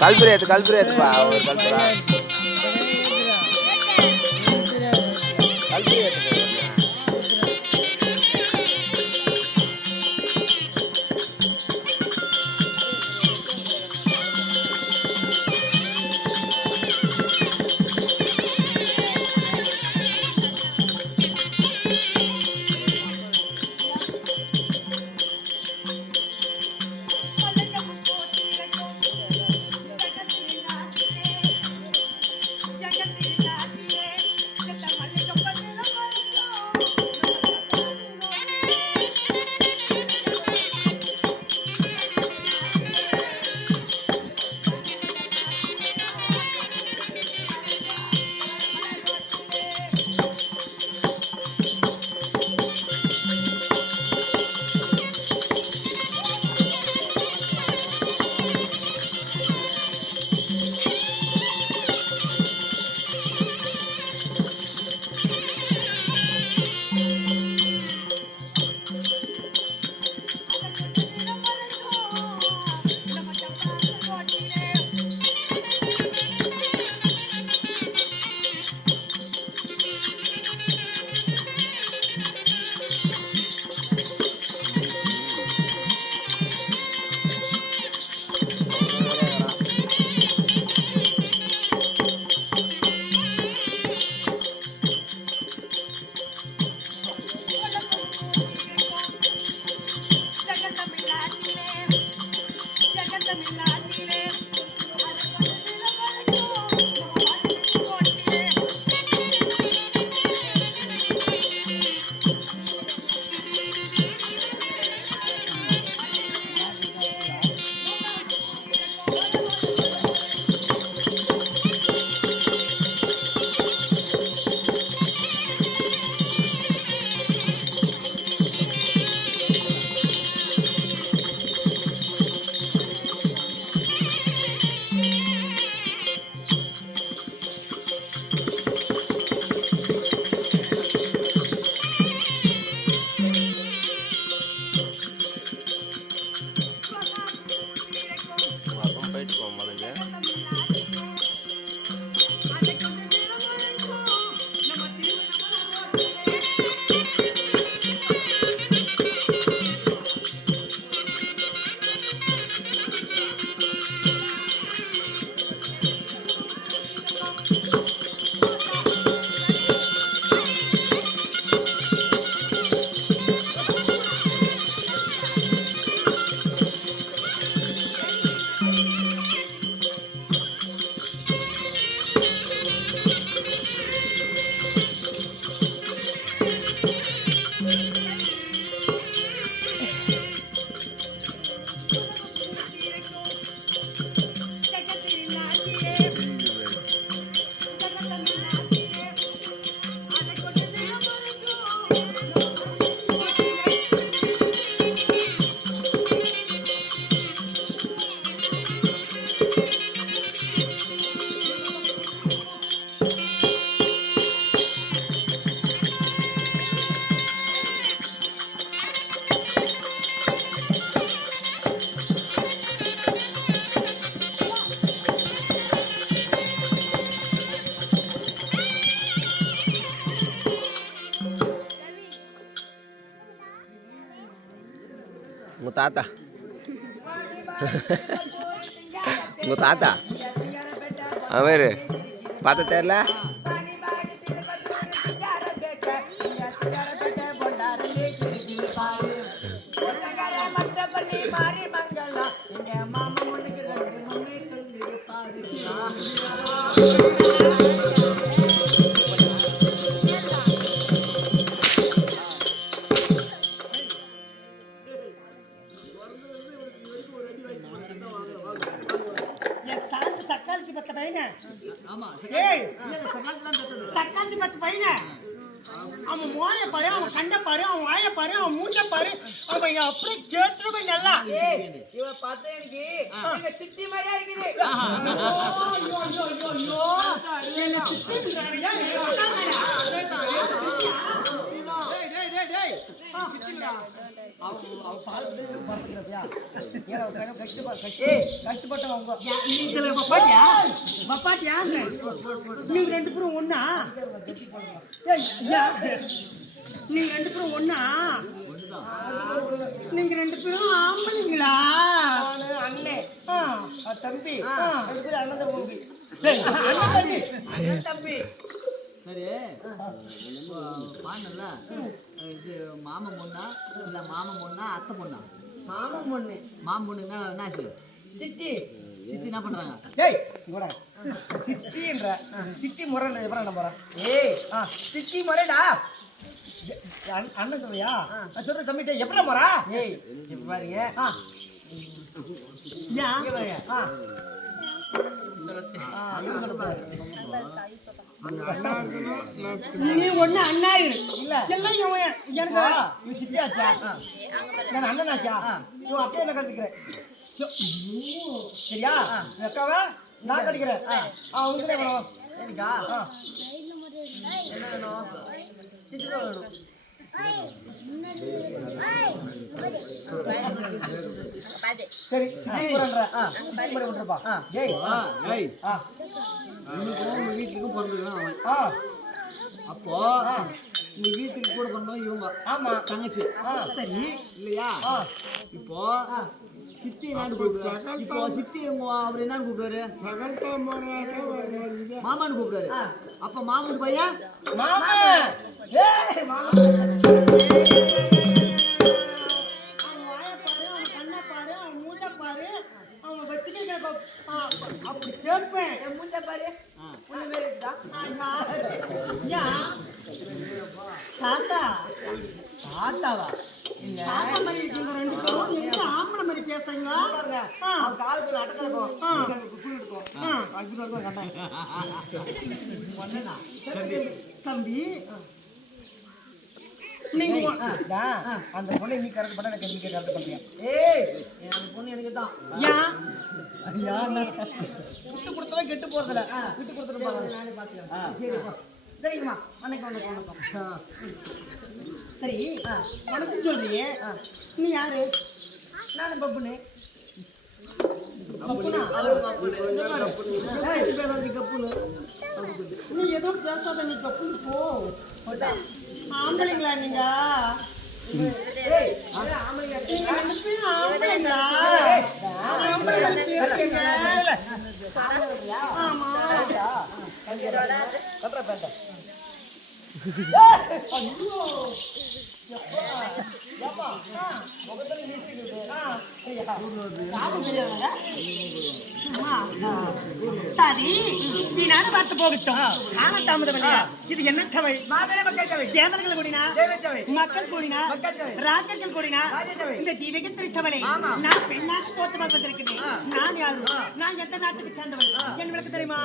கல்புரேத்துப்பா ஒரு கல்புரா தாத்தா உங்க தாத்தா அவரு பார்த்த தெரியல சக்காந்தி பத்து பையன அவன் மோய பாரு, அவன் கண்ட பாரு, அவன் வாய பாரு, அவன் மூஞ்ச பாரு, அவன் அப்படியே கேட்டுருவீங்க எல்லாம். இவன் பார்த்தா எனக்கு சித்தி மாதிரியா இருக்குது. நீங்க ரெண்டு பேரும் ஒண்ணா? நீங்க ரெண்டு பேரும் ஒண்ணா? நீங்க ரெண்டு பேரும் ஆம்பளைங்களா? அண்ணே தம்பி அண்ணன் தம்பி. சரி பாண்டல இது மாமன் பொண்ணா இல்ல மாமன் பொண்ணா அத்தை பொண்ணா? மாமன் பொண்ணு. மாமன் பொண்ணுன்னா என்னாச்சு? சித்தி. சித்தி என்ன பண்றாங்க? ஏய் இங்கடா. சித்தின்ற சித்தி முறை எப்பற நான் போறேன். ஏய் சித்தி முறைடா. அண்ணன் தம்பியா? நான் சொல்ற தம்பிட்ட எப்பற போறா? ஏய் இப்ப பாருங்க. யா நீ ஒண்ணு அண்ணா இரு. இல்ல எல்லாம் எனக்கு நீ சித்தியாச்சா? நான் அண்ணனாச்சா? நீ அப்படியே என்ன கத்துக்கிறேன் சரியா? அக்காவா நான் கடிக்கிறேன். உங்களே வேணும் எனக்கா? என்ன வேணும்? சித்தி தான் வேணும். சரி சித்தி போறேன்ற சித்தி முறை பண்றப்பா. ஏய் ஏய் உனக்கும் உங்க வீட்டுக்கும் பிறந்துக்கிறான் அவன். அப்போ உங்க வீட்டுக்கு கூட பிறந்தவங்க இவங்க. ஆமா தங்கச்சி. சரி இல்லையா? இப்போ சித்தி என்னன்னு கூப்பிடுறாரு. இப்போ சித்தி அவர் என்னன்னு கூப்பிடுறாரு? மாமான்னு கூப்பிடுறாரு. அப்ப மாமனுக்கு பையன் மாமா. ஏய் மாமா அப்படி கேட்பேன். மூஞ்ச பாரு உன்ன மேல இருக்கா? தாத்தா தாத்தாவா? இல்ல தாத்தா மாதிரி இருக்கீங்க ரெண்டு பேரும். எங்க ஆம்பளை மாதிரி பேசுறீங்க? காலுக்குள்ள அடக்கல இருக்கும். குழு இருக்கும். அங்க வந்து கண்ணா தம்பி நீங்க அந்த பொண்ணை நீ கரெக்ட் பண்ண எனக்கு நீ கரெக்ட் பண்றியா? ஏய் அந்த பொண்ணு எனக்கு தான். ஏன் விட்டு கொடுத்தவன் கெட்டு போறதில்ல. விட்டு கொடுத்துட்டு நானே பாத்துக்கிறேன். சரிப்பா சரிங்கம்மா. வணக்கம் வணக்கம் வணக்கம். சரி வணக்கம் சொல்றீங்க. நீ யாரு? நானும் பப்புனு. நீ எதுவும் பேசாத. நீ கப்புன்னு போ. ஆம்பளைங்களா நீங்க? இது என்ன சபை? தேவர்கள் கூடினா மக்கள் கூடினா ராஜர்கள் கூடினா இந்த தீவிக திருச்சபை நான் பெண்ணாக தோற்றமாக வந்திருக்கிறேன். நான் யாரு? நான் எந்த நாட்டுக்கு சேர்ந்தவன்? என் விளக்கு தெரியுமா?